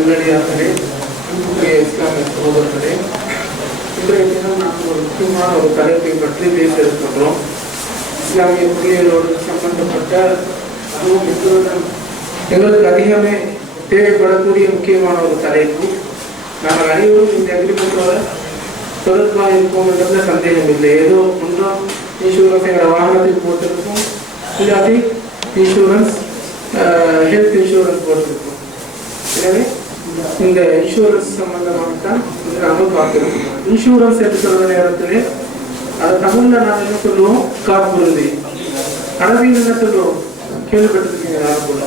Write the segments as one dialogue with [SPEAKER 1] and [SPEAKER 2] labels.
[SPEAKER 1] அல்லாஹ் முன்னடியார்களே இன்றைய இஸ்லாமிய சகோதரர்களே இன்றைய தினம் நாம் ஒரு முக்கியமான ஒரு தலைப்பை பற்றி பேச இருக்கின்றோம். இஸ்லாமிய பிள்ளைகளோடு சம்பந்தப்பட்ட அதுவும் எங்களுடன் எங்களுக்கு அதிகமே தேவைப்படக்கூடிய முக்கியமான ஒரு தலைப்பு. நாங்கள் அனைவரும் இந்த அக்ரிமெண்டோட தொடர்பாக இருப்போம் என்ற சந்தேகம் இல்லை. ஏதோ ஒன்றும் இன்சூரன்ஸ் எங்களை வாகனத்தில் போட்டிருக்கோம் இல்லாட்டி இன்சூரன்ஸ் ஹெல்த் இன்சூரன்ஸ் போட்டிருக்கோம் எனவே இந்த இன்சூரன்ஸ் சம்பந்தமாக தான் இது நாங்கள் இன்சூரன்ஸ் என்று சொல்ற நேரத்திலே அது தமிழ்ல நாங்கள் என்ன சொல்லுவோம்? காப்புறுதி அரபியில் என்ன சொல்லுவோம்? கேள்விப்பட்டிருக்கீங்க யாரும் போல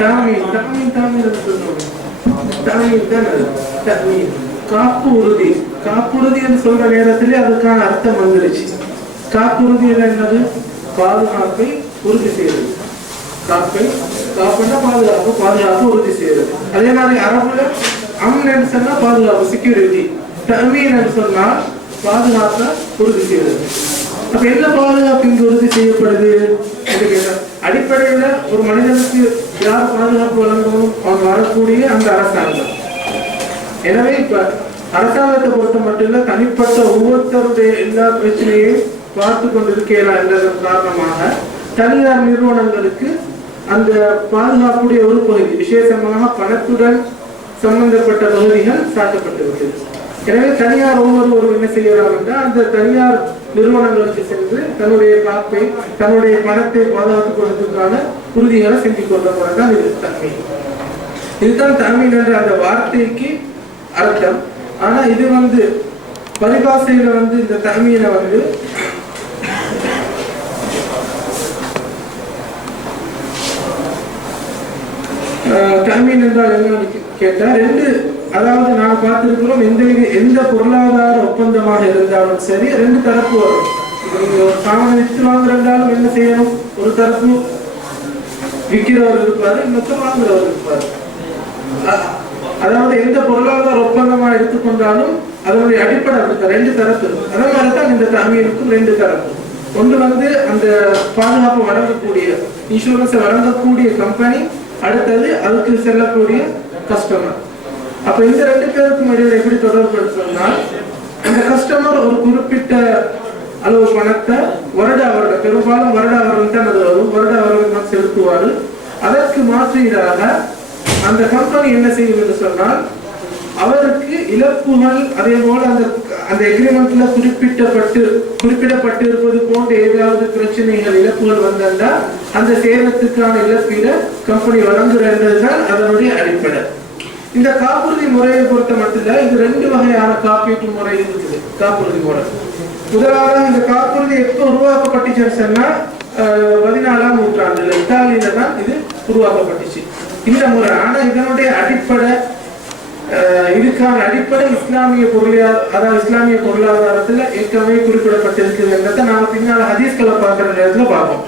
[SPEAKER 1] தாமீன் தாமீன் தாமீன் சொல்லுவோம். தாமீன் தான் தமீன் காப்பு உறுதி. காப்புறுதி என்று சொல்ற நேரத்திலே அதுக்கான அர்த்தம் வந்துருச்சு. காப்புறுதி என்னது? பாதுகாப்பை உறுதி செய்வது காப்பை காப்புன்னா பாதுகாப்பு பாதுகாப்பு உறுதி செய்யறது. அதே மாதிரி அரபுல அம்னு சொன்னா பாதுகாப்பு செக்யூரிட்டி தமீன் சொன்னா பாதுகாப்பை உறுதி செய்யறது. அப்ப என்ன பாதுகாப்பு இங்கு உறுதி செய்யப்படுது அடிப்படையில ஒரு மனிதனுக்கு யார் பாதுகாப்பு வழங்கணும்? அவங்க வரக்கூடிய அந்த அரசாங்கம். எனவே இப்ப அரசாங்கத்தை பொறுத்த மட்டும் இல்ல தனிப்பட்ட ஒவ்வொருத்தருடைய எல்லா பிரச்சனையையும் பார்த்து கொண்டிருக்கிறார் என்றதன் காரணமாக தனியார் நிறுவனங்களுக்கு அந்த பாதுகாப்புடைய ஒரு பகுதி விசேஷமாக பணத்துடன் சம்பந்தப்பட்ட பகுதிகள் சாட்டப்பட்டுவிட்டது எனவே தனியார் ஒவ்வொருவரும் என்ன செய்யலாம் என்றால் அந்த தனியார் நிறுவனங்களுக்கு சென்று தன்னுடைய காப்பை தன்னுடைய பணத்தை பாதுகாத்துக் கொள்வதற்கான உறுதிகளை செஞ்சு கொள்ளப்படதான் இது தன்மை. இதுதான் தமிழ் என்ற அந்த வார்த்தைக்கு அர்த்தம். ஆனா இது வந்து பரிபாசையில வந்து இந்த தன்மையில வந்து தமிழ் என்றால் என்னன்னு கேட்டா ரெண்டு அதாவது நான் பார்த்திருக்கிறோம் எந்த எந்த பொருளாதார ஒப்பந்தமாக இருந்தாலும் சரி ரெண்டு தரப்பு வரும் இப்ப வித்து வாங்குறாலும் என்ன செய்யணும் ஒரு தரப்பு விற்கிறவர் இருப்பாரு மொத்தம் வாங்குறவர் இருப்பாரு அதாவது எந்த பொருளாதார ஒப்பந்தமா எடுத்துக்கொண்டாலும் அதனுடைய அடிப்படை இருக்கு ரெண்டு தரப்பு அதே மாதிரி தான் இந்த தமிழுக்கும் ரெண்டு தரப்பு ஒன்று வந்து அந்த பாதுகாப்பு வழங்கக்கூடிய இன்சூரன்ஸை வழங்கக்கூடிய கம்பெனி அடுத்தது அதுக்கு செல்லக்கூடிய கஸ்டமர் அப்ப இந்த ரெண்டு பேருக்கும் இடையில எப்படி தொடர்பு சொன்னால் அந்த கஸ்டமர் ஒரு குறிப்பிட்ட அளவு பணத்தை வருட வருடம் பெரும்பாலும் வருட வருடம் தான் அது வரும். வருட வருடம் செலுத்துவார். அதற்கு மாற்றீடாக அந்த கம்பெனி என்ன செய்யும் என்று சொன்னால் அவருக்கு இழப்புகள் அதே போல அந்த அந்த எக்ரிமெண்ட்ல குறிப்பிட்டப்பட்டு குறிப்பிடப்பட்டு இருப்பது போன்ற ஏதாவது பிரச்சனைகள் இழப்புகள் வந்தா அந்த சேதத்துக்கான இழப்பீட கம்பெனி வழங்குறதுதான் அதனுடைய அடிப்படை. இந்த காப்புறுதி முறையை பொறுத்த மட்டும் இது ரெண்டு வகையான காப்பீட்டு முறை இருக்குது காப்புறுதி முறை முதலாவது இந்த காப்புறுதி எப்போ உருவாக்கப்பட்டுச்சுன்னு சொன்னா பதினாலாம் நூற்றாண்டுல இத்தாலியில தான் இது உருவாக்கப்பட்டுச்சு. இந்த முறை ஆனா இதனுடைய அடிப்படை இதுக்கான அடிப்படை இஸ்லாமிய பொருளாதார அதாவது இஸ்லாமிய பொருளாதாரத்துல ஏற்கனவே குறிப்பிடப்பட்டிருக்குதுன்றதை நாம பின்னால் ஹதீஸ்களை பார்க்குற நேரத்துல பார்ப்போம்.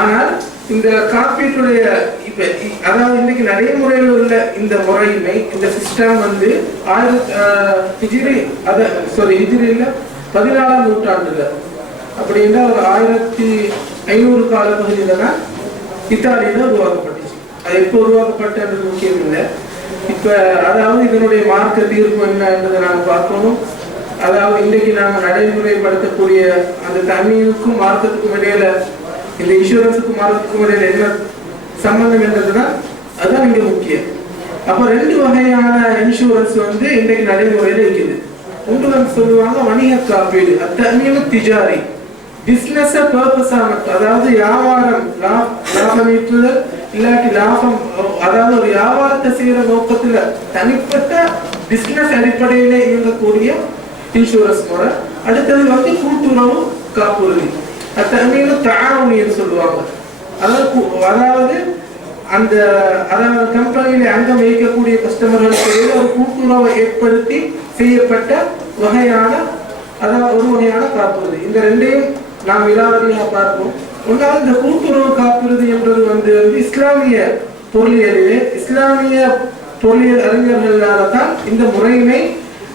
[SPEAKER 1] ஆனால் இந்த காப்பீட்டுடைய இப்ப அதாவது இன்னைக்கு நிறைய முறையில் உள்ள இந்த முறைமை இந்த சிஸ்டம் வந்து ஆயிரத்தி அத சாரி ஹிஜ்ரி பதினாலாம் நூற்றாண்டுல. அப்படின்னா ஒரு ஆயிரத்தி ஐநூறு கால பகுதியில தான் இத்தாலியில உருவாக்கப்பட்டுச்சு. அது எப்போ உருவாக்கப்பட்டது முக்கியம் இல்லை. இப்ப அதாவது இதனுடைய மார்க்க தீர்ப்பு என்ன என்பதை நாங்கள் பார்க்கணும். அதாவது இன்னைக்கு நாம நடைமுறைப்படுத்தக்கூடிய அந்த தண்ணீருக்கும் மார்க்கத்துக்கும் இடையில இந்த இன்சூரன்ஸுக்கும் மார்க்கத்துக்கும் இடையில என்ன சம்பந்தம் என்றதுதான் அதுதான் இங்கே முக்கியம். அப்போ ரெண்டு வகையான இன்சூரன்ஸ் வந்து இன்னைக்கு நடைமுறையில இருக்குது. ஒன்று வந்து சொல்லுவாங்க வணிக காப்பீடு. அத்தன்மையும் திஜாரி. பிஸ்னஸ் பர்பஸ் அதாவது வியாபாரம் லாபம் ஈட்டுதல் இல்லாட்டி லாபம் அதாவது ஒரு வியாபாரத்தை செய்யற நோக்கத்துல தனிப்பட்ட பிசினஸ் அடிப்படையில இயங்கக்கூடிய இன்சூரன்ஸ் முறை. அடுத்தது வந்து கூட்டுறவு காப்புறுதி. அத்தமீனு தாவணின்னு சொல்லுவாங்க. அதாவது அதாவது அந்த அதாவது கம்பெனியில அங்கம் வைக்கக்கூடிய கஸ்டமர்களுக்கு ஒரு கூட்டுறவை ஏற்படுத்தி செய்யப்பட்ட வகையான அதாவது ஒரு வகையான காப்புறுதி. இந்த ரெண்டையும் நாம் விலாவரியாக பார்ப்போம். ஒன்றால் இந்த கூட்டுறவு காப்புறுதி என்பது வந்து வந்து இஸ்லாமிய பொருளியலிலே இஸ்லாமிய பொருளியல் அறிஞர்களால தான் இந்த முறைமை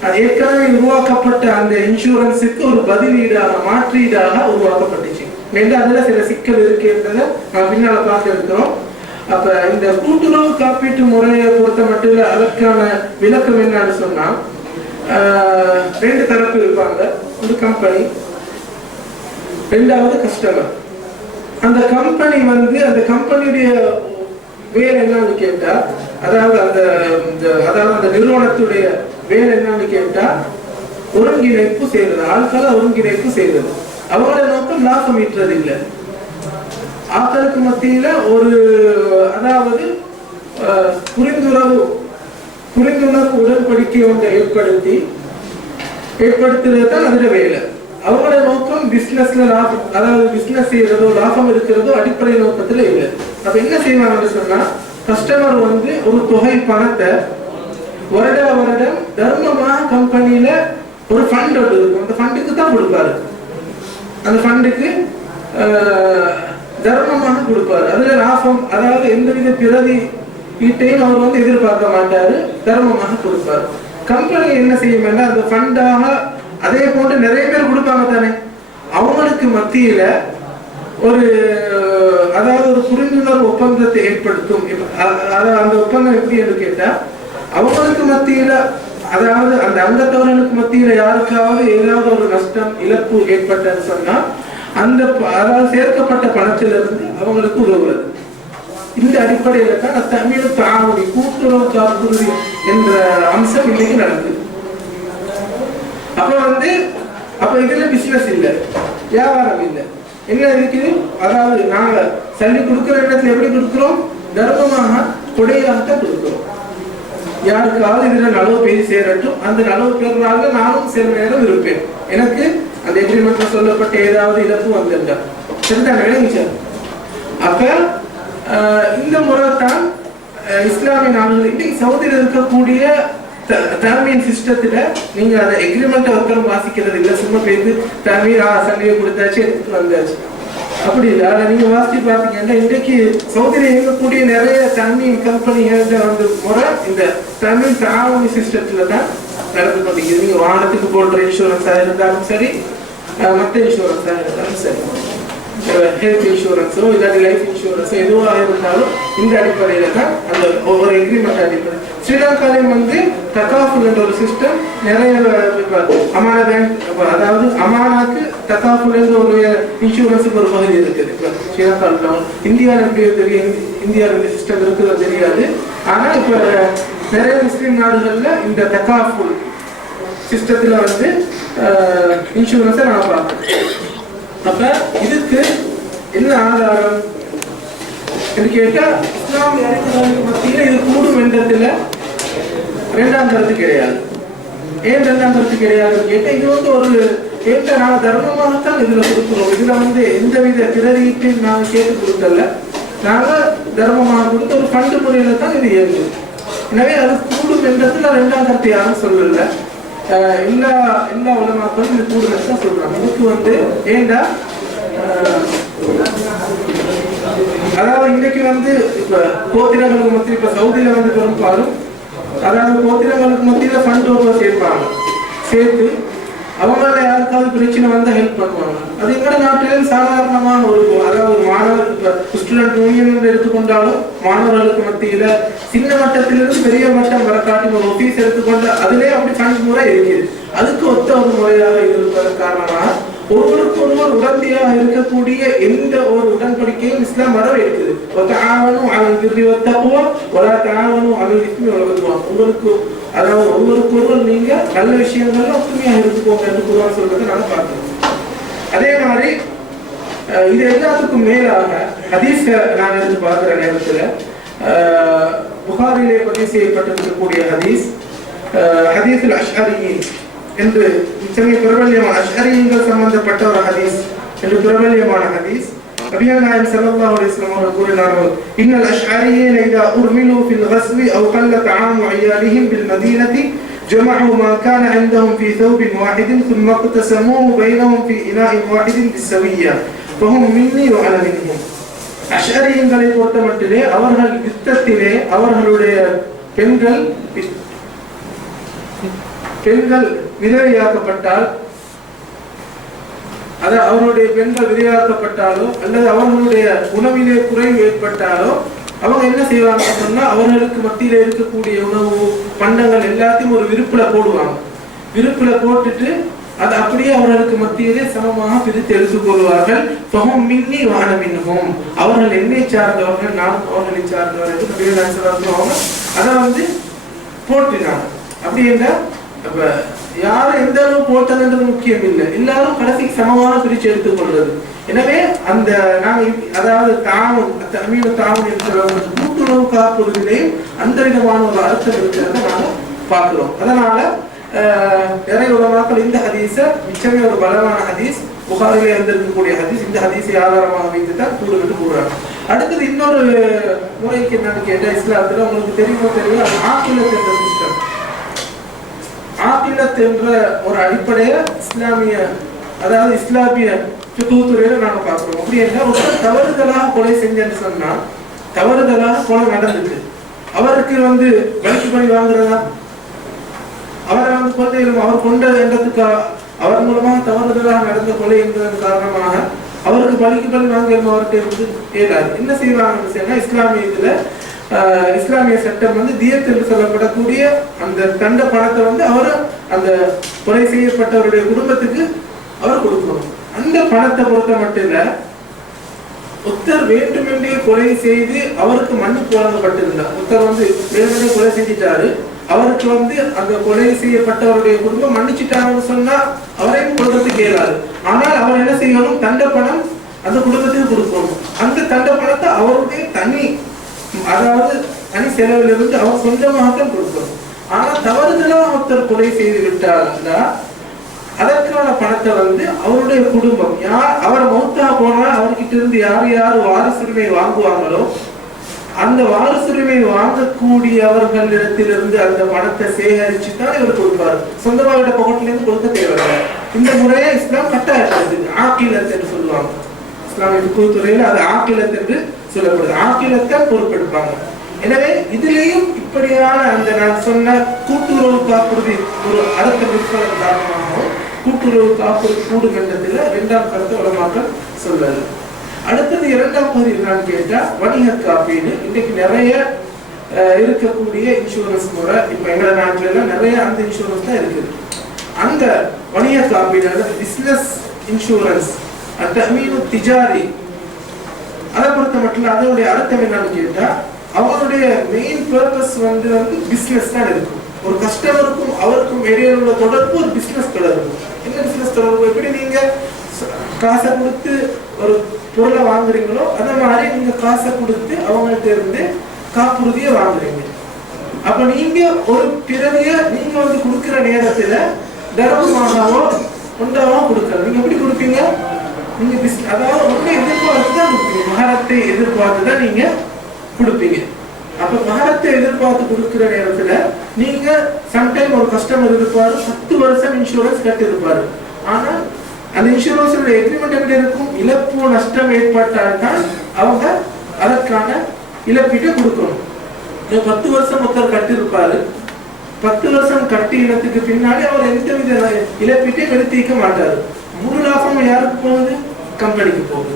[SPEAKER 1] அது ஏற்கனவே உருவாக்கப்பட்ட அந்த இன்சூரன்ஸுக்கு ஒரு பதிலீடாக மாற்றீடாக உருவாக்கப்பட்டுச்சு. என்று அதில் சில சிக்கல் இருக்குன்றதை நாம் பின்னால பார்க்க இருக்கிறோம் அப்ப இந்த கூட்டுறவு காப்பீட்டு முறையை பொறுத்த மட்டும் அதற்கான விளக்கம் என்னன்னு சொன்னா ஆஹ், ரெண்டு தரப்பு இருப்பாங்க. ஒரு கம்பெனி ரெண்டாவது கஸ்டமர் அந்த கம்பெனி வந்து அந்த கம்பெனியுடைய வேர் என்னன்னு கேட்டா அதாவது அந்த இந்த- அதாவது அந்த நிறுவனத்துடைய வேர் என்னன்னு கேட்டா ஒருங்கிணைப்பு செய்தது. ஆட்களை ஒருங்கிணைப்பு செய்தது. அவங்களோட நோக்கம் லாபம் ஈட்டுறது இல்லை. ஆட்களுக்கு மத்தியில ஒரு அதாவது புரிந்துணர்வு புரிந்துணர்வு உடன்படிக்கை ஒன்றை ஏற்படுத்தி ஏற்படுத்துறது தான் அதில் வேலை. அவங்களோட நோக்கம் பிஸ்னஸ்ல லாபம் அதாவது பிஸ்னஸ் செய்யறதோ லாபம் இருக்கிறதோ அடிப்படை நோக்கத்துல இல்லை. அப்ப என்ன செய்வாங்கன்னு சொன்னா கஸ்டமர் வந்து ஒரு தொகை பணத்தை வருட வருடம் தர்மமாக கம்பெனியில ஒரு ஃபண்ட் ஒன்று இருக்கும். அந்த ஃபண்டுக்கு தான் கொடுப்பாரு. அந்த ஃபண்டுக்கு தர்மமாக கொடுப்பாரு. அதுல லாபம் அதாவது எந்தவித பிரதி வீட்டையும் அவர் வந்து எதிர்பார்க்க மாட்டாரு. தர்மமாக கொடுப்பாரு. கம்பெனி என்ன செய்யும்னா அந்த ஃபண்டாக அதே போன்று நிறைய பேர் கொடுப்பாங்க தானே? அவங்களுக்கு மத்தியில ஒரு அதாவது ஒரு புரிந்துணர்வு ஒப்பந்தத்தை ஏற்படுத்தும் அந்த ஒப்பந்தம் எப்படி என்று கேட்டா அவங்களுக்கு மத்தியில அதாவது அந்த அங்கத்தவர்களுக்கு மத்தியில யாருக்காவது ஏதாவது ஒரு நஷ்டம் இழப்பு ஏற்பட்டது சொன்னா அந்த ப- அதாவது சேர்க்கப்பட்ட பணத்திலிருந்து அவங்களுக்கு உதவுறது இந்த அடிப்படையில தான் தமிழ் தாவணி கூட்டுறவு காப்புறுதி என்ற அம்சம் இன்னைக்கு நடக்குது. அப்போ வந்து அப்ப இதுல பிஸ்னஸ் இல்லை. வியாபாரம் இல்லை. என்ன இருக்குது? அதாவது நாங்க சல்லி கொடுக்குற இடத்துல எப்படி கொடுக்குறோம்? தர்மமாக கொடையாகத்தான் கொடுக்குறோம். யாருக்காவது இதுல நலவு பேசி சேரட்டும். அந்த நலவு பெறுறாங்க நானும் சில நேரம் இருப்பேன். எனக்கு அந்த எக்ரிமெண்ட்ல சொல்லப்பட்ட ஏதாவது இழப்பு வந்திருந்தா. சரிதான் விளங்கிச்சார் அப்ப இந்த முறை தான் இஸ்லாமிய நாடுகள் இன்னைக்கு சவுதியில் இருக்கக்கூடிய தமிழின் சிஸ்டத்துல நீங்க அந்த எக்ரிமெண்ட் ஒருத்தரும் வாசிக்கிறது இல்லை. சும்மா பேருந்து தமிழ் ஆ சண்டையை கொடுத்தாச்சு எடுத்துட்டு வந்தாச்சு. அப்படி இல்லை. அதை நீங்க வாசித்து பார்த்தீங்கன்னா இன்றைக்கு சவுதியில் இயங்கக்கூடிய நிறைய தமிழ் கம்பெனிகள் வந்து முறை இந்த தமிழ் தாவணி சிஸ்டத்துல தான் நடந்து கொண்டிருக்குது. நீங்க வாகனத்துக்கு போடுற இன்சூரன்ஸாக இருந்தாலும் சரி மற்ற மத்த இருந்தாலும் சரி. ஹெல்த் இன்சூரன்ஸோ இல்லாட்டி லைஃப் இன்சூரன்ஸோ எதுவாக இருந்தாலும் இந்த அடிப்படையில தான் அந்த ஒவ்வொரு எக்ரிமெண்ட் அடிப்படை. ஸ்ரீலங்காலையும் வந்து தக்காஃபுல் என்ற ஒரு சிஸ்டம் நிறைய இப்ப அமான பேங்க் அதாவது அமானாக்கு தக்காஃபுல் என்ற ஒரு இன்சூரன்ஸுக்கு ஒரு பகுதி இருக்குது. இப்ப ஸ்ரீலங்காவில் இந்தியாவில் எப்படி தெரியும்? இந்தியாவில் இந்த சிஸ்டம் இருக்குதோ தெரியாது. ஆனா இப்போ நிறைய முஸ்லீம் நாடுகள்ல இந்த தக்காஃபுல் சிஸ்டத்துல வந்து இன்சூரன்ஸை நான் பார்க்குறேன் அப்ப இதுக்கு என்ன ஆதாரம்? என்று கேட்டா இஸ்லாமிய அறிஞர்களுக்கு மத்தியில் இது கூடும் என்றதுல ரெண்டாம் கருத்து கிடையாது ஏன் ரெண்டாம் கருத்து கிடையாதுன்னு கேட்டா இது வந்து ஒரு கேட்ட நாங்க தர்மமாகத்தான் இதுல கொடுக்கிறோம். இதுல வந்து எந்தவித பிறரீட்டையும் நான் கேட்டு கொடுக்கல. நாங்க தர்மமாக கொடுத்த ஒரு பண்டு முறையில தான் இது இயங்கும். எனவே அது கூடும் என்றதுல ரெண்டாம் கருத்து யாரும் சொல்லலை. எல்லா எல்லா உலமாக்களும் இது கூடுதல் தான் சொல்றாங்க இதுக்கு வந்து ஏண்டா? அதாவது இன்னைக்கு வந்து இப்ப கோத்திரங்களுக்கு மத்தியில் இப்ப சவுதியில வந்து பெரும்பாலும் அதாவது கோத்திரங்களுக்கு மத்தியில ஃபண்ட் ஒருவர் சேர்ப்பாங்க. சேர்த்து அவங்கள யாருக்காவது பிரச்சனை வந்தா ஹெல்ப் பண்ணுவாங்க. அது எங்கட நாட்டிலும் சாதாரணமான ஒரு அதாவது ஒரு மாணவர் இப்ப ஸ்டூடெண்ட் யூனியன் எடுத்துக்கொண்டாலும் மாணவர்களுக்கு மத்தியில சின்ன மட்டத்திலிருந்து பெரிய மட்டம் வர காட்டி ஒரு ஒஃபீஸ் எடுத்துக்கொண்டு அதுலேயே அப்படி ஃபண்ட் முறை இருக்குது. அதுக்கு ஒத்த ஒரு முறையாக இருப்பதன் காரணமாக ஒருவருக்கு ஒருவர் உடந்தையாக இருக்கக்கூடிய எந்த ஒரு உடன்படிக்கையும் இஸ்லாம் வரவேற்குது. எடுக்குது அவன் திருதி ஒத்தப்போ ஒலா தாவனும் அவன் இஸ்மி உலகத்துவான் உங்களுக்கு அதாவது ஒருவருக்கு ஒருவர் நீங்க நல்ல விஷயங்கள்ல ஒத்துமையாக இருந்துக்கோங்க என்று குருவான் சொல்றதை நாங்க பார்க்கணும் அதே மாதிரி இது எல்லாத்துக்கும் மேலாக ஹதீஸ் நான் எடுத்து பார்க்கிற நேரத்தில் புகாரிலே பதிவு செய்யப்பட்டிருக்கக்கூடிய ஹதீஸ் ஹதீஸில் அஷ்ஹரியின் என்று மிக பிரபல்யமான அஷ்அரியங்கள் சம்பந்தப்பட்ட ஒரு ஹதீஸ் என்று பிரபல்யமான ஹதீஸ் நபிகள் நாயகம் ஸல்லல்லாஹு அலைஹி வஸல்லம் அவர்கள் கூறினார்கள் இன்னல் அஷ்அரியீன இதா உர்மிலு ஃபில் கஸ்வி அவ் கல்ல தஆமு அய்யாலிஹிம் பில் மதீனதி جمعوا ما كان عندهم في ثوب واحد ثم اقتسموه بينهم في إناء واحد بالسوية فهم مني وأنا منهم அஷரியங்களை பொறுத்தமட்டிலே அவர்கள் யுத்தத்திலே அவர்களுடைய பெண்கள் பெண்கள் விதவையாக்கப்பட்டால் அது அவர்களுடைய பெண்கள் விரிவாக்கப்பட்டாலோ அல்லது அவர்களுடைய உணவிலே குறைவு ஏற்பட்டாலோ அவங்க என்ன செய்வாங்க சொன்னா அவர்களுக்கு மத்தியில இருக்கக்கூடிய உணவு பண்டங்கள் எல்லாத்தையும் ஒரு விருப்புல போடுவாங்க. விருப்புல போட்டுட்டு அது அப்படியே அவர்களுக்கு மத்தியிலே சமமாக பிரித்து எடுத்துக் கொள்வார்கள். தொகும் மின்னி வான மின்னும் அவர்கள் என்னை சார்ந்தவர்கள் நான் அவர்களை சார்ந்தவர்கள் அவங்க அதை வந்து போட்டினாங்க அப்படி என்றால் யார் யாரும் எந்த அளவு போட்டதுன்றது முக்கியம் இல்லை எல்லாரும் கடைசிக்கு சமமாக பிரிச்சு எடுத்துக்கொள்றது எனவே அந்த நாங்க அதாவது தாமும் தமிழ் தாமும் என்கிற ஒரு கூட்டுறவு காப்புறுதியிலையும் அந்த விதமான ஒரு அர்த்தம் இருக்கிறத நாங்கள் பார்க்கிறோம். அதனால நிறைய உலமாக்கள் இந்த ஹதீஸை மிச்சமே ஒரு பலமான ஹதீஸ் புகாரிலே இருந்திருக்கக்கூடிய ஹதீஸ் இந்த ஹதீஸை ஆதாரமாக வைத்து தான் கூறுகிட்டு கூறுறாங்க அடுத்தது இன்னொரு முறைக்கு என்னன்னு கேட்டால் இஸ்லாத்துல உங்களுக்கு தெரியுமோ தெரியும் ஆக்கிலத் என்ற சிஸ்டம். ஆக்கிலத் என்ற ஒரு அடிப்படைய இஸ்லாமிய அதாவது இஸ்லாமிய துறையில நாங்க பார்க்கிறோம். அப்படி என்ன ஒரு தவறுதலாக கொலை செஞ்சேன்னு சொன்னா தவறுதலாக கொலை நடந்துச்சு அவருக்கு வந்து வழக்கு பணி வாங்குறதா? அவரை வந்து கொள்ளையிலும் அவர் கொண்ட எண்ணத்துக்கு அவர் மூலமாக தவறுதலாக நடந்த கொலை என்பதன் காரணமாக அவருக்கு பலிக்கு பலி வாங்க அவர்கிட்ட இருந்து இயலாது என்ன செய்வாங்கன்னு சொன்னா இஸ்லாமிய இதுல இஸ்லாமிய சட்டம் வந்து தியத் என்று சொல்லப்படக்கூடிய அந்த தண்ட பணத்தை வந்து அவர் அந்த கொலை செய்யப்பட்டவருடைய குடும்பத்துக்கு அவர் கொடுக்கணும். அந்த பணத்தை பொறுத்த மட்டும் இல்ல உத்தர் வேண்டுமென்றே கொலை செய்து அவருக்கு மன்னிப்பு வழங்கப்பட்டிருந்தார். உத்தர் வந்து வேண்டுமென்றே கொலை செஞ்சிட்டாரு. அவருக்கு வந்து அந்த கொலை செய்யப்பட்டவருடைய குடும்பம் மன்னிச்சிட்டாங்கன்னு சொன்னா அவரையும் கொடுக்கறதுக்கு இயலாது. ஆனால் அவர் என்ன செய்யணும்? தண்ட பணம் அந்த குடும்பத்துக்கு கொடுக்கணும். அந்த தண்ட பணத்தை அவருடைய தனி அதாவது தனி செலவிலிருந்து அவர் சொந்தமாகத்தான் கொடுக்கணும் ஆனால் தவறுதலாக ஒருத்தர் கொலை செய்து விட்டார்னா அதற்கான பணத்தை வந்து அவருடைய குடும்பம் யார் அவர் மௌத்தா போனால் அவர்கிட்ட இருந்து யார் யார் வாரிசுரிமை வாங்குவாங்களோ அந்த வாரிசுரிமை வாங்கக்கூடியவர்களிடத்திலிருந்து அந்த பணத்தை சேகரிச்சு தான் இவர் கொடுப்பார். சொந்தமாக பக்கத்துல இருந்து கொடுக்க தேவையில்லை. இந்த முறையை இஸ்லாம் கட்டாயப்படுது ஆக்கிலத் என்று சொல்லுவாங்க. இஸ்லாமிய துறையில? அது ஆக்கிலத் என்று சொல்லப்படுது ஆக்கிலத்தை பொறுப்பெடுப்பாங்க எனவே இதுலேயும் இப்படியான அந்த நான் சொன்ன கூட்டுறவு காப்புறுதி ஒரு அடுத்த இருப்பதன் காரணமாகவும் கூட்டுறவு காப்புறுதி கூடும் என்றதுல இரண்டாம் கருத்து உலமாக்கள் சொல்லுது. அடுத்தது இரண்டாம் பகுதி என்னன்னு கேட்டா வணிக காப்பீடு. இன்னைக்கு நிறைய அஹ், இருக்கக்கூடிய இன்சூரன்ஸ் முறை இப்போ எங்க நாட்டுல நிறைய அந்த இன்சூரன்ஸ் தான் இருக்குது. அந்த வணிக காப்பீடு அதாவது பிஸ்னஸ் இன்சூரன்ஸ் அந்த மீனு திஜாரி அதை பொறுத்த மட்டும் இல்லை அதனுடைய அர்த்தம் என்னன்னு கேட்டா அவருடைய மெயின் பர்பஸ் வந்து வந்து பிசினஸ் தான் இருக்கும் ஒரு கஸ்டமருக்கும் அவருக்கும் இடையில உள்ள தொடர்பு ஒரு பிசினஸ் தொடர்பு. என்ன பிசினஸ் தொடர்பு? எப்படி நீங்க காசை கொடுத்து ஒரு பொருளை வாங்குறீங்களோ அந்த மாதிரி நீங்க காசை கொடுத்து அவங்கள்ட்ட இருந்து காப்புறுதியை வாங்குறீங்க. அப்ப நீங்க ஒரு பிறவிய நீங்க வந்து கொடுக்கிற நேரத்துல தர்மமாகவோ ஒன்றாவோ கொடுக்கல. நீங்க எப்படி கொடுப்பீங்க? நீங்க அதாவது உங்க எதிர்பார்த்து தான் மகரத்தை எதிர்பார்த்து தான் நீங்க கொடுப்பீங்க. அப்ப மகரத்தை எதிர்பார்த்து கொடுக்கிற நேரத்துல நீங்க சம்டைம் ஒரு கஸ்டமர் இருப்பாரு பத்து வருஷம் இன்சூரன்ஸ் கட்டிருப்பாரு ஆனா அந்த இன்சூரன்ஸோட எக்ரிமெண்ட் எப்படி இருக்கும்? இழப்பு நஷ்டம் ஏற்பட்டால்தான் அவங்க அதற்கான இழப்பீட்டை கொடுக்கணும். பத்து வருஷம் ஒருத்தர் கட்டியிருப்பாரு. பத்து வருஷம் கட்டி இடத்துக்கு பின்னாடி அவர் எந்த வித இழப்பீட்டையும் எடுத்திக்க மாட்டார். முழு லாபம் யாருக்கு போகுது? கம்பெனிக்கு போகுது.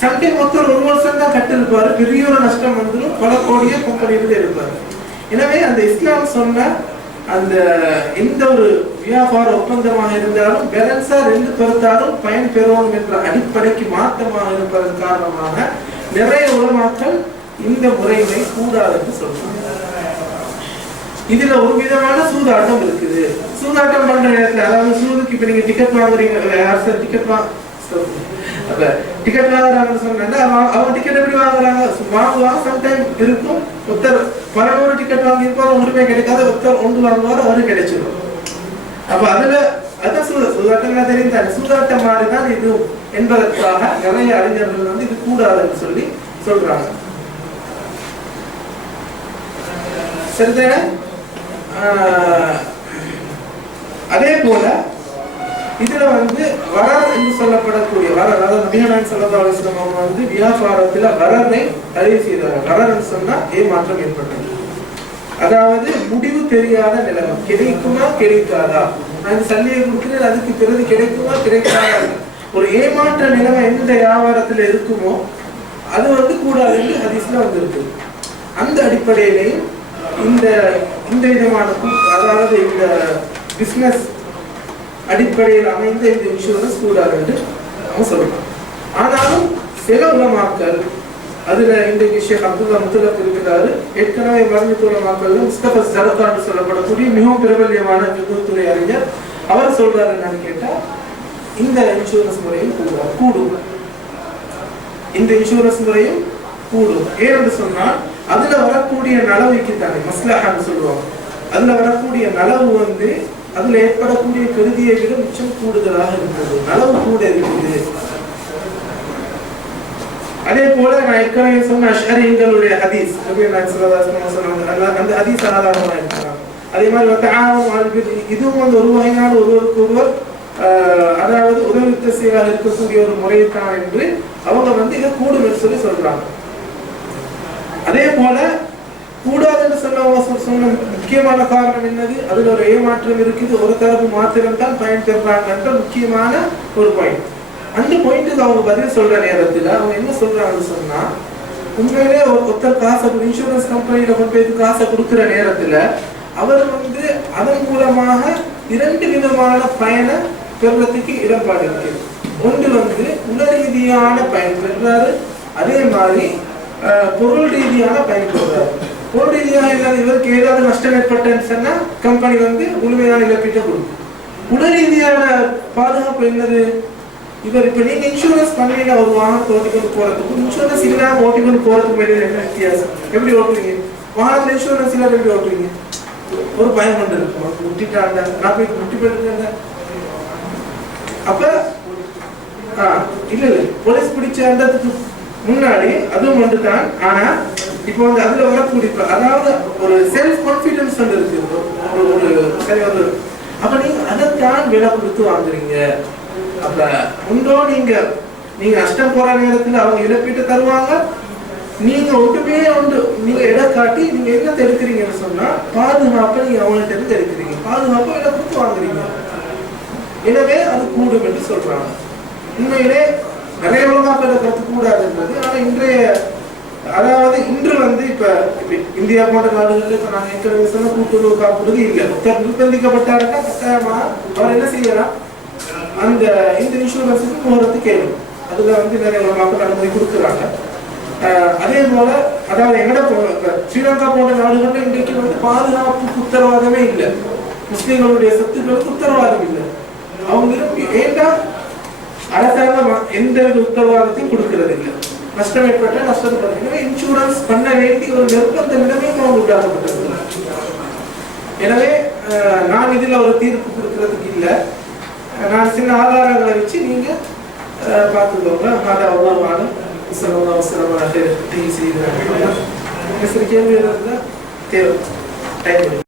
[SPEAKER 1] சம்டைம் ஒருத்தர் ஒரு வருஷம் தான் கட்டிருப்பாரு பெரிய ஒரு நஷ்டம் வந்துடும் பல கோடியே கம்பெனியிலிருந்து இருப்பாரு எனவே அந்த இஸ்லாம் சொன்ன அந்த எந்த ஒரு வியாபார ஒப்பந்தமாக இருந்தாலும் பேலன்ஸா ரெண்டு பெருத்தாலும் பயன் பெறுவோம் என்ற அடிப்படைக்கு மாற்றமாக இருப்பதன் காரணமாக நிறைய உலமாக்கள் இந்த முறைமை கூடாது என்று சொல்றாங்க. இதுல ஒரு விதமான சூதாட்டம் இருக்குது. சூதாட்டம் பண்ற நேரத்துல அதாவது சூதுக்கு இப்ப நீங்க டிக்கெட் வாங்குறீங்க. யார் சார் டிக்கெட் வாங்க அப்ப டிக்கெட் வாங்குறாங்கன்னு சொன்னா அவங்க டிக்கெட் எப்படி வாங்குறாங்க? வாங்குவாங்க சம்டைம் இருக்கும். ஒருத்தர் பல டிக்கெட் வாங்கியிருப்பாரு ஒன்றுமே கிடைக்காது. ஒருத்தர் ஒன்று வாங்குவாரு அவரு கிடைச்சிடும் அப்ப அதுல அதான் சூத தெரியும் தெரிந்தாரு சூதாட்டம் மாதிரி தான் இது என்பதற்காக நிறைய அறிஞர்கள் வந்து இது கூடாதுன்னு சொல்லி சொல்றாங்க. சரிதான? அதே போல இதுல வந்து வரர் என்று சொல்லப்படக்கூடிய வரர் அதாவது நபிகளான் சல்லா அலிஸ்லாம் அவங்க வந்து வியாபாரத்துல வரரை தடை செய்தாங்க வரர்னு சொன்னா ஏமாற்றம் ஏற்பட்டது. அதாவது முடிவு தெரியாத நிலைமை. கிடைக்குமா கிடைக்காதா? நான் சல்லியை கொடுக்கிறேன் அதுக்கு பிறகு கிடைக்குமா கிடைக்காதா? ஒரு ஏமாற்ற நிலைமை எந்த வியாபாரத்துல இருக்குமோ அது வந்து கூடாது என்று ஹதீஸ்ல வந்திருக்கு. அந்த அடிப்படையிலையும் இந்த இந்த விதமான அதாவது இந்த பிஸ்னஸ் அடிப்படையில் அமைந்த இந்த விஷயம் கூடாது என்று அவன் சொல்றான் ஆனாலும் சில உலமாக்கள் அதுல இன்றைக்கு ஷேக் அப்துல்லா முத்துலக் இருக்கிறாரு ஏற்கனவே மரணித்த உலமாக்கள்ல முஸ்தபா ஜரத்தான் சொல்லப்படக்கூடிய மிகவும் பிரபல்யமான துறை அறிஞர். அவர் சொல்றாரு என்னன்னு கேட்டா இந்த இன்சூரன்ஸ் முறையும் கூடுவார் கூடும். இந்த இன்சூரன்ஸ் முறையும் கூடும். ஏன்னு சொன்னால் அதுல வரக்கூடிய நலவுக்கு தானே மஸ்லஹான்னு சொல்லுவாங்க. அதுல வரக்கூடிய நலவு வந்து அதுல ஏற்படக்கூடிய கருதியை விட மிச்சம் கூடுதலாக இருக்கிறது அளவு கூட இருக்குது. அதே போல நான் ஏற்கனவே சொன்ன அஷ்அரிங்களுடைய ஹதீஸ் நபி சொன்னாங்க அந்த- ஹதீஸ் ஆதாரமாக இருக்கிறாங்க அதே மாதிரி இதுவும் வந்து ஒரு வகையான ஒருவருக்கு ஒருவர் அதாவது அதாவது உதவித்தசையாக இருக்கக்கூடிய ஒரு முறைதான் என்று அவங்க வந்து இதை கூடுதல் சொல்லி சொல்றாங்க. அதே போல கூடாதுன்னு சொன்ன சொன்ன முக்கியமான காரணம் என்னது? அதில் ஒரு ஏமாற்றம் இருக்குது. ஒரு தரப்பு மாத்திரம் தான் பயன் பெறாங்கன்ற முக்கியமான ஒரு பாயிண்ட் அந்த பாயிண்ட்டுக்கு அவங்க பதில் சொல்ற நேரத்தில் அவங்க என்ன சொல்றாங்கன்னு சொன்னா உண்மையிலே ஒரு ஒருத்தர் காசை இன்சூரன்ஸ் கம்பெனியில கொண்டு போய் காசை கொடுக்குற நேரத்தில் அவர் வந்து அதன் மூலமாக இரண்டு விதமான பயனை பெறுவதற்கு இடர்பாடு இருக்கு. ஒன்று வந்து உடல் ரீதியான பயன் பெறுறாரு. அதே மாதிரி பொருள் ரீதியான பயன் பெறுறாரு. பொருள் ரீதியாக இல்லாத இவருக்கு ஏதாவது நஷ்டம் ஏற்பட்டேன்னு சொன்னா கம்பெனி வந்து முழுமையான இழப்பீட்டை கொடுக்கும். உடல் ரீதியான பாதுகாப்பு என்னது? இவர் இப்போ நீங்க இன்சூரன்ஸ் பண்ணீங்க ஒரு வாகனத்தை ஓட்டிக்கொண்டு போறதுக்கும் இன்சூரன்ஸ் இல்லாம ஓட்டிக்கொண்டு போறதுக்கு மேலே என்ன வித்தியாசம்? எப்படி ஓட்டுவீங்க? வாகனத்தில் இன்சூரன்ஸ் இல்லாத எப்படி ஓட்டுவீங்க? ஒரு பயம் கொண்டு இருக்கும். முட்டிட்டாங்க நான் போய் முட்டி போயிருக்கேன் அப்ப ஆ, இல்ல இல்லை. போலீஸ் பிடிச்ச இடத்துக்கு முன்னாடி அதுவும் ஒன்று தான் ஆனா இப்போ வந்து அதுல வரக்கூடிய அதாவது ஒரு செல்ஃப் கான்பிடன்ஸ் வந்து இருக்கு. ஒரு ஒரு சரி ஒரு அப்ப நீங்க அதைத்தான் விலை கொடுத்து வாங்குறீங்க. அப்ப உண்டோ நீங்க நீங்க நஷ்டம் போற நேரத்துல அவங்க இழப்பீட்டு தருவாங்க. நீங்க ஒன்றுமே ஒன்று நீங்க இடம் காட்டி நீங்க என்ன எடுக்கிறீங்கன்னு சொன்னா பாதுகாப்பை நீங்க அவங்கள்ட்ட இருந்து எடுக்கிறீங்க பாதுகாப்பை இடம் கொடுத்து வாங்குறீங்க. எனவே அது கூடும் என்று சொல்றாங்க. உண்மையிலே நிறைய உலகாக்களை கற்றுக்கூடாதுன்றது கூடாதுன்றது இன்றைய அதாவது இன்று வந்து இப்போ இந்தியா போன்ற நாடுகளில் இப்போ நான் ஏற்கனவே சொன்ன கூட்டுறவு காப்புறுதி இல்லை ஒருத்தர் நிர்பந்திக்கப்பட்டாருன்னா கட்டாயமாக அவர் என்ன செய்யலாம்? அந்த இந்த இன்சூரன்ஸுக்கு போகிறது கேளும் அதுல வந்து நிறைய உலகாக்கள் அனுமதி கொடுக்குறாங்க. அஹ் அதே போல அதாவது எங்கட ஸ்ரீலங்கா போன்ற நாடுகளில் இன்றைக்கு வந்து பாதுகாப்புக்கு உத்தரவாதமே இல்லை. முஸ்லீம்களுடைய சொத்துக்களுக்கு உத்தரவாதம் இல்லை. அவங்க விரும்பி ஏண்டா அரசாங்கம் எந்த வித உத்தரவாதத்தையும் கொடுக்கிறது இல்லை நஷ்டம் ஏற்பட்ட நஷ்டம் பார்த்தீங்கன்னா இன்சூரன்ஸ் பண்ண வேண்டிய ஒரு நிர்பந்த நிலைமை அவங்க உண்டாக்கப்பட்டிருக்கு எனவே நான் இதில் ஒரு தீர்ப்பு கொடுக்கறதுக்கு இல்லை நான் சின்ன ஆதாரங்களை வச்சு நீங்கள் பார்த்துக்கோங்க அதை அவ்வளோ வாழும் சொல்லலாம் அவசரமாக டீ செய்கிறாங்க கேள்வி தேவை டைம்